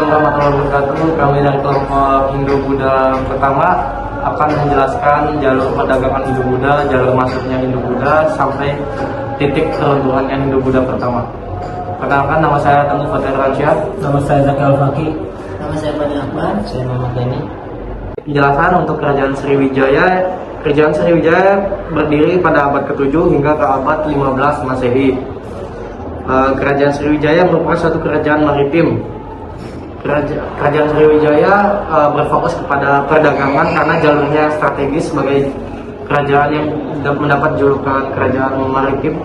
Assalamualaikum warahmatullahi wabarakatuh. Kami dari kelompok Hindu-Buddha pertama akan menjelaskan jalur perdagangan Hindu-Buddha, jalur masuknya Hindu-Buddha sampai titik keruntuhannya Hindu-Buddha pertama. Perkenalkan, nama saya Tengku Fatir Ransyah. Nama saya Zaki Al-Faki. Nama saya Fadil Akbar. Saya Muhammad Dani. Penjelasan untuk Kerajaan Sriwijaya. Kerajaan Sriwijaya berdiri pada abad ke-7 hingga ke abad 15 Masehi. Kerajaan Sriwijaya merupakan suatu kerajaan maritim. Kerajaan Sriwijaya berfokus kepada perdagangan karena jalurnya strategis sebagai kerajaan yang mendapat julukan kerajaan maritim.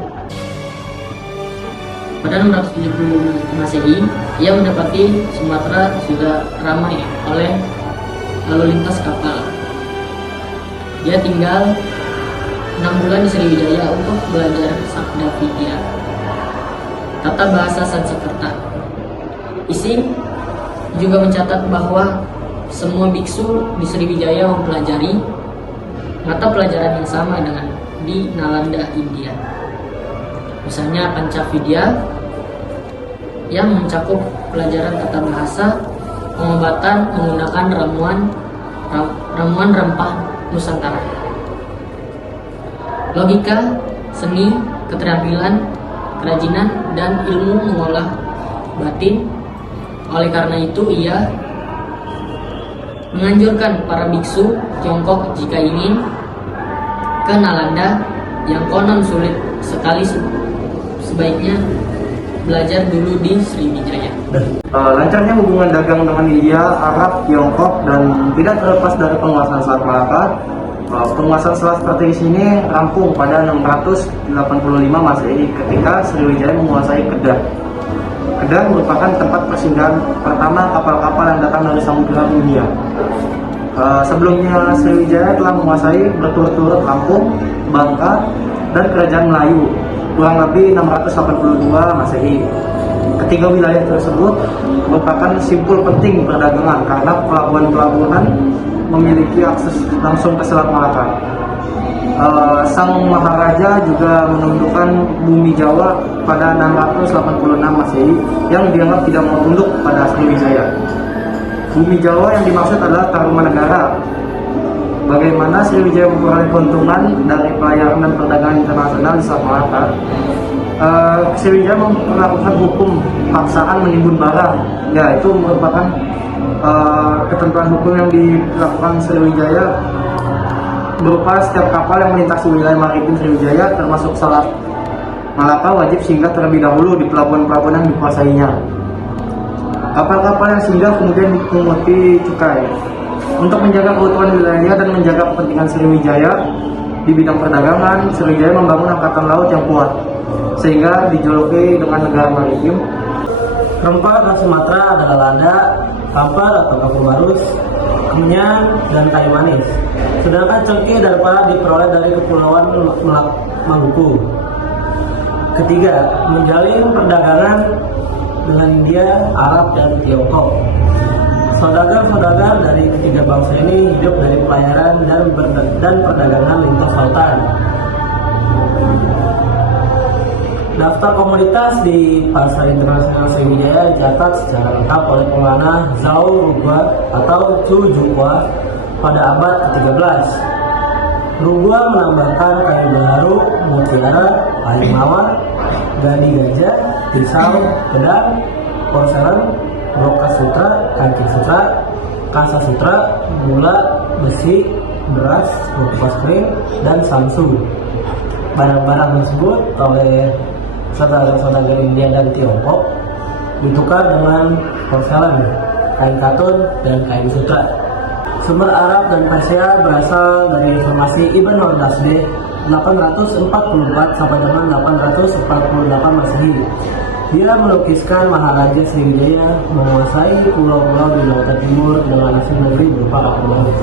Pada 670 Masehi, ia mendapati Sumatera sudah ramai oleh lalu lintas kapal. Dia tinggal 6 bulan di Sriwijaya untuk belajar Sabda Vidya, tata bahasa Sanskerta. Ising juga mencatat bahwa semua biksu di Sriwijaya mempelajari mata pelajaran yang sama dengan di Nalanda, India. Misalnya Pancavidya yang mencakup pelajaran tata bahasa, pengobatan menggunakan ramuan rempah Nusantara, logika, seni, keterampilan, kerajinan, dan ilmu mengolah batin. Oleh karena itu ia menganjurkan para biksu Tiongkok jika ingin ke Nalanda yang konon sulit sekali, sebaiknya belajar dulu di Sriwijaya. Lancarnya hubungan dagang dengan India, Arab, Tiongkok, dan tidak terlepas dari penguasaan Selat Malaka. Penguasaan selat strategis ini rampung pada 685 Masehi ketika Sriwijaya menguasai Kedah. Kedah merupakan tempat persinggahan pertama kapal-kapal yang datang dari Samudra Hindia. Sebelumnya Sriwijaya telah menguasai berturut-turut Lampung, Bangka, dan Kerajaan Melayu kurang lebih 682 Masehi. Ketiga wilayah tersebut merupakan simpul penting perdagangan karena pelabuhan-pelabuhan memiliki akses langsung ke Selat Malaka. Sang Maharaja juga menundukkan bumi Jawa pada 686 Masehi yang dianggap tidak mau tunduk pada Sriwijaya. Bumi Jawa yang dimaksud adalah Tarumanegara. Bagaimana Sriwijaya memperoleh keuntungan dari pelayaran dan perdagangan internasional di Selat Malaka? Sriwijaya melakukan hukum paksaan menimbun bara. Ya, itu merupakan ketentuan hukum yang dilakukan Sriwijaya berupa setiap kapal yang melintasi wilayah maritim Sriwijaya termasuk Selat Malaka wajib singgah terlebih dahulu di pelabuhan-pelabuhan yang dikuasainya. Kapal-kapal yang singgah kemudian dipunguti cukai. Untuk menjaga keutuhan wilayahnya dan menjaga kepentingan Sriwijaya di bidang perdagangan, Sriwijaya membangun angkatan laut yang kuat sehingga dijuluki dengan negara maritim. Rempah khas Sumatera adalah lada, kampar atau kapur barus, kenyang, dan kayu manis. Sedangkan cengkeh dan pala diperoleh dari Kepulauan Maluku. Ketiga, menjalin perdagangan dengan India, Arab, dan Tiongkok. Saudagar-saudagar dari ketiga bangsa ini hidup dari pelayaran dan perdagangan lintas lautan. Daftar komoditas di Pasar Internasional Sriwijaya dicatat secara lengkap oleh pengelana Zhao Rugua atau Chu Jukwa pada abad ke-13. Rugua menambahkan kayu baru, mutiara, kayu mawar, gadi gajah, pisau, pedang, porselen, brokat sutra, kancing sutra, kasa sutra, gula, besi, beras, kupas kering, dan samsu. Barang-barang tersebut oleh saudara-saudara India dan Tiongkok ditukar dengan porselen, kain katun, dan kain sutra. Sumber Arab dan Persia berasal dari informasi Ibn Haldasbe 844 sampai dengan 848 Masehi. Dia melukiskan Maharaja Sriwijaya menguasai pulau-pulau di lautan timur dengan hasil negeri berupa kapal laut.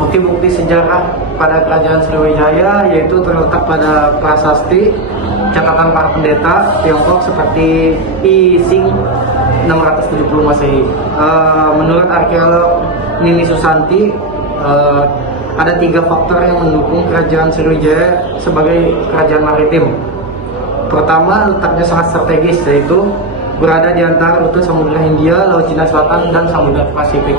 Bukti-bukti sejarah pada kerajaan Sriwijaya yaitu terletak pada prasasti catatan para pendeta Tiongkok seperti I Sing 670 Masehi. Menurut arkeolog Nini Susanti, ada 3 faktor yang mendukung kerajaan Sriwijaya sebagai kerajaan maritim. Pertama, letaknya sangat strategis, yaitu berada di antara rute Samudra Hindia, Laut Cina Selatan, dan Samudra Pasifik.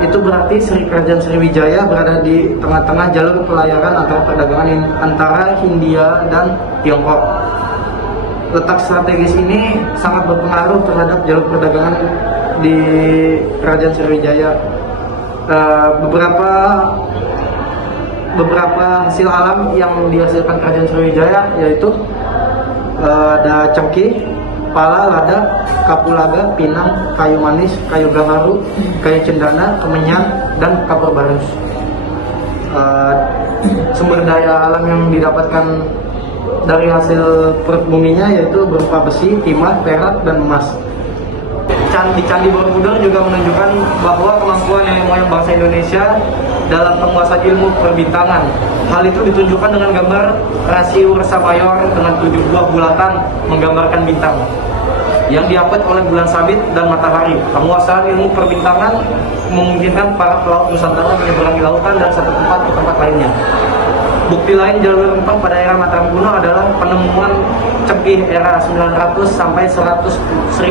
Itu berarti Kerajaan Sriwijaya berada di tengah-tengah jalur pelayaran antara perdagangan antara Hindia dan Tiongkok. Letak strategis ini sangat berpengaruh terhadap jalur perdagangan di Kerajaan Sriwijaya. Beberapa hasil alam yang dihasilkan Kerajaan Sriwijaya yaitu ada cengkih, pala, lada, kapulaga, pinang, kayu manis, kayu gaharu, kayu cendana, kemenyan, dan kapur barus. Sumber daya alam yang didapatkan dari hasil perut buminya yaitu berupa besi, timah, perak, dan emas. Candi Borobudur juga menunjukkan bahwa kemampuan nenek moyang bangsa Indonesia dalam penguasaan ilmu perbintangan. Hal itu ditunjukkan dengan gambar rasi Ursa Mayor dengan 7 buah bulatan menggambarkan bintang yang diapit oleh bulan sabit dan matahari. Penguasaan ilmu perbintangan memungkinkan para pelaut Nusantara menyeberangi lautan dari satu tempat ke tempat lainnya. Bukti lain jalur rempah pada era Mataram kuno adalah penemuan cengkih era 900 sampai 1100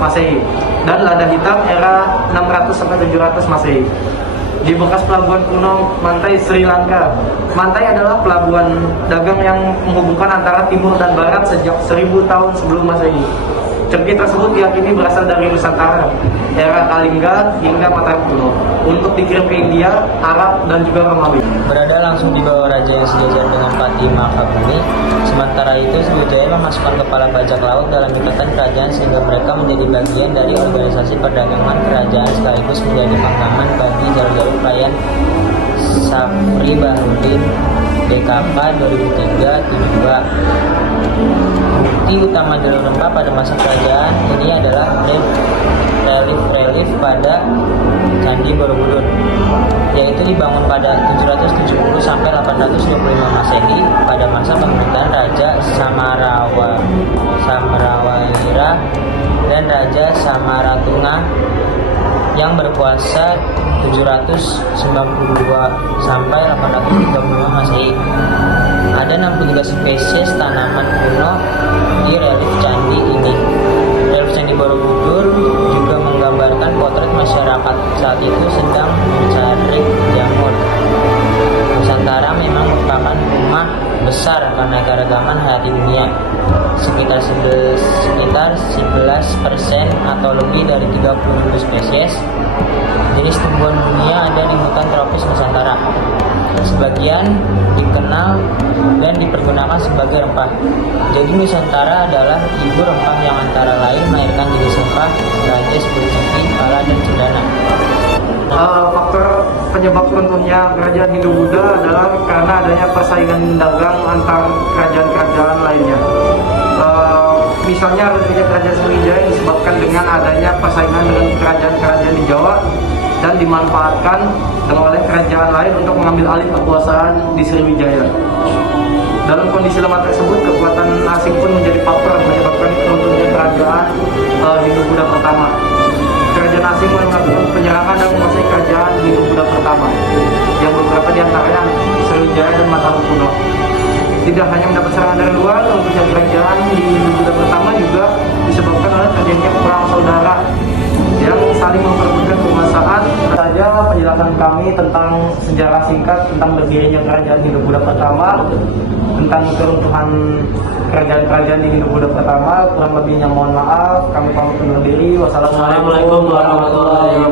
Masehi dan lada hitam era 600 sampai 700 Masehi. Di bekas pelabuhan kuno Mantai, Sri Lanka. Mantai adalah pelabuhan dagang yang menghubungkan antara timur dan barat sejak 1000 tahun sebelum Masehi. Cengkih tersebut diyakini berasal dari Nusantara, era Kalingga hingga Mataram kuno, untuk dikirim ke India, Arab, dan juga Romawi. Berada langsung di bawah raja yang sejajar dengan Pati Makabumi. Sementara itu, Sriwijaya memasukkan kepala bajak laut dalam ikatan kerajaan sehingga mereka menjadi bagian dari organisasi perdagangan kerajaan sekaligus menjadi pengamanan bagi jalur-jalur pelayan Safri Bahruddin DKP 2003-72. Bukti utama jalur rempah pada masa kerajaan ini adalah relief pada Candi Borobudur, yaitu dibangun pada 770 sampai 825 Masehi pada masa pemerintahan Raja Samarawaira dan Raja Samaratunga yang berkuasa 792 sampai 835 Masehi. Ada 63 spesies tanaman kuno di relief candi ini. Relief Candi Borobudur juga menggambarkan potret masyarakat saat itu sedang mencari jamur. Nusantara memang merupakan rumah besar keanekaragaman hayati dunia. Sekitar 11% atau lebih dari 30.000 spesies jenis tumbuhan dunia ada di hutan tropis Nusantara. Sebagian dikenal dan dipergunakan sebagai rempah. Jadi Nusantara adalah ibu rempah yang antara lain melahirkan jenis rempah raja seperti cengkih, pala, dan cendana. Faktor penyebab runtuhnya kerajaan Hindu-Buddha adalah karena adanya persaingan dagang antar kerajaan-kerajaan lainnya. Misalnya runtuhnya kerajaan Sriwijaya disebabkan dengan adanya persaingan dengan kerajaan-kerajaan di Jawa dan dimanfaatkan oleh kerajaan lain untuk mengambil alih kekuasaan di Sriwijaya. Dalam kondisi lemah tersebut, kekuatan asing pun menjadi faktor menyebabkan runtuhnya kerajaan Hindu-Buddha pertama. Kerajaan asing mulai melakukan penyerangan dan menguasai kerajaan Hindu-Buddha pertama, yang beberapa diantaranya Sriwijaya dan Mataram kuno. Tidak hanya mendapat serangan dari luar, runtuhnya kerajaan Hindu-Buddha pertama juga disebabkan oleh terjadinya perang saudara yang saling memperebutkan kekuasaan. Saja penjelasan kami tentang sejarah singkat tentang berdirinya kerajaan Hindu-Buddha pertama, tentang keruntuhan kerajaan-kerajaan di Hindu-Buddha pertama. Kurang lebihnya mohon maaf, kami pamit undur diri. Wassalamualaikum warahmatullahi wabarakatuh.